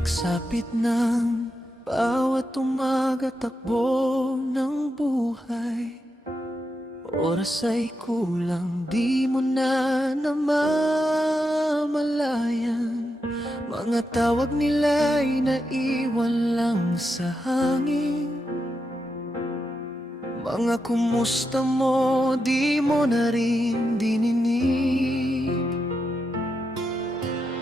Pagsapit ng bawat umaga, takbo ng buhay, oras ay kulang, di mo na namamalayan. Mga tawag nila'y naiwan lang sa hangin. Mga kumusta mo, di mo na rin dininig.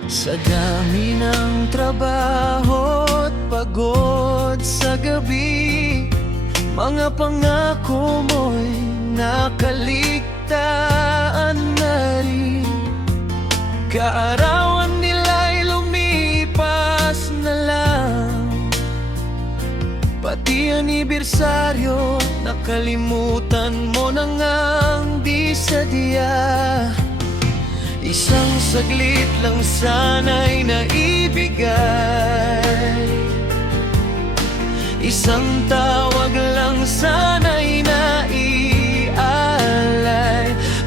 Sa dami ng trabaho at pagod sa gabi, mga pangako mo'y nakaligtaan na rin. Kaarawan nila'y lumipas na lang, pati anibersaryo nakalimutan mo na ngang di sadya. Isang saglit lang sana'y naibigay, isang tawag lang sana'y naialay.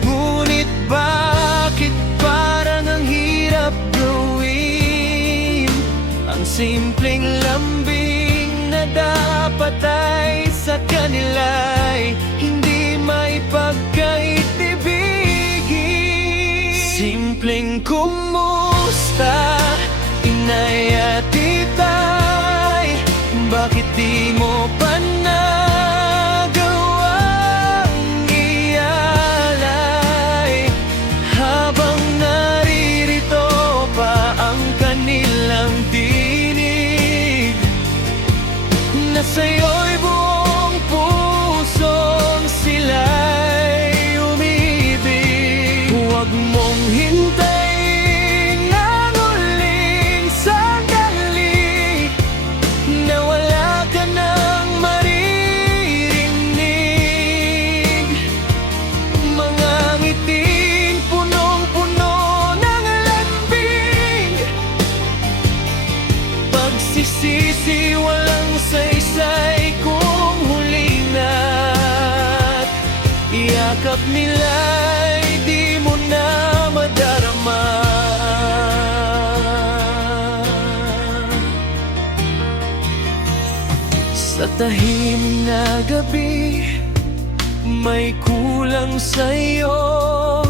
Ngunit bakit parang ang hirap gawin ang simpleng lambing na dapat ay sa kanila'y hindi may pagkaitibigin. Simpleng kumusta, inay at itay, bakit di mo pa nagawang ialay? Habang naririto pa ang kanilang tinig, na sa'yo'y buong pusong sila'y umibig. Huwag mong hintayin ang huling sandali na wala ka nang maririnig. Mga ngiting punong-puno ng lambing, pagsisisi walang saysay kung huli na't iyakap nila'y di mo na madarama. Sa tahimik na gabi, may kulang sa'yo.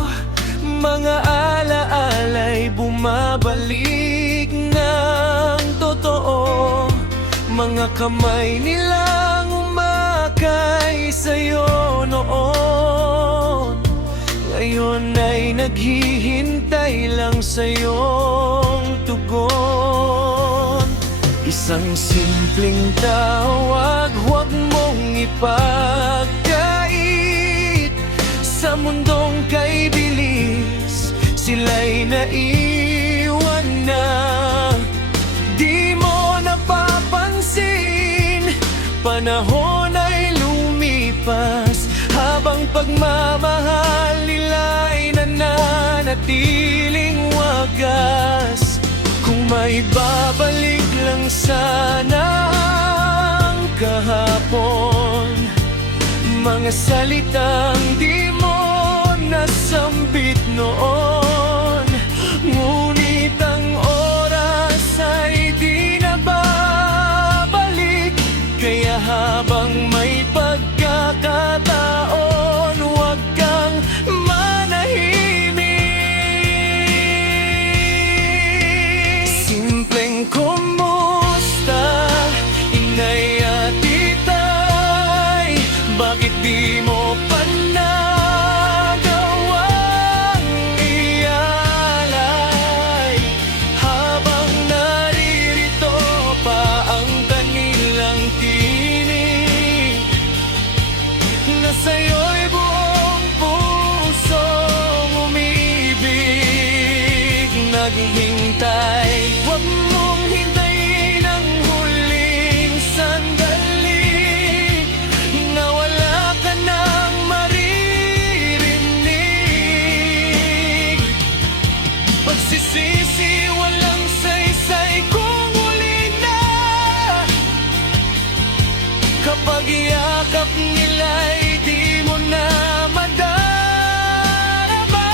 Mga alaala'y bumabalik ng totoo. Mga kamay nilang umakay sa'yo noon, ngayon ay naghihintay lang sa'yong tugon. Isang simpleng tawag, huwag mong ipagkait. Sa mundong kay bilis, sila'y naiwan na. Di mo napapansin, panahon ay lumipas, habang pagmamahal nila'y nananatiling wagas. Kung may babalik lang sana ang kahapon, mga salitang di mo nasambit noon. Ngunit ang oras ay di na babalik, kaya habang may pagkakataon, huwag kang manahimik. Simpleng kumusta, inay at itay, bakit di mo pa nagawang ialay? Habang naririto pa ang kanilang tinig, na sa'yo'y buong pusong umibig. Naghihintay, huwag mong hintayin ang huling sandali na wala ka nang maririnig. Pagsisisi walang saysay kung huli na, kapag iyakap nila'y di mo na madarama.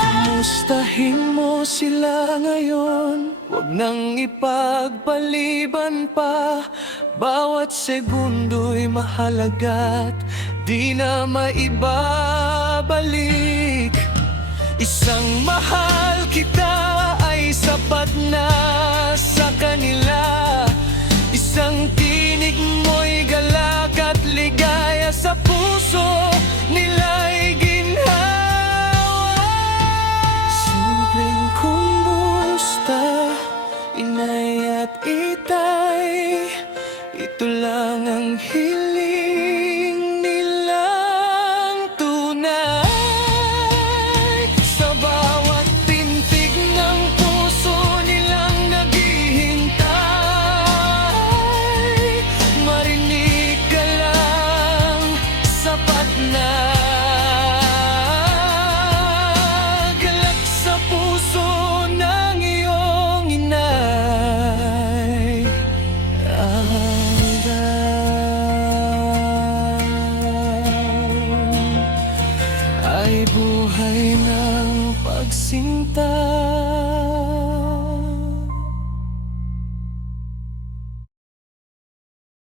Kumustahin mo mo sila ngayon, huwag nang ipagpaliban pa. Bawat segundo'y mahalaga't di na maibabalik. Isang mahal kita ay sapat na sa kanila. Isang tinig mo'y galak at ligaya sa puso nila'y ginhawa. Simpleng kumusta, inay at itay, ito lang ang hiling nilang tunay. Sa bawat pintig ng puso nilang naghihintay, marinig ka lang, sapat na. Galak sa puso ng iyong inay. Ay buhay ng pagsinta.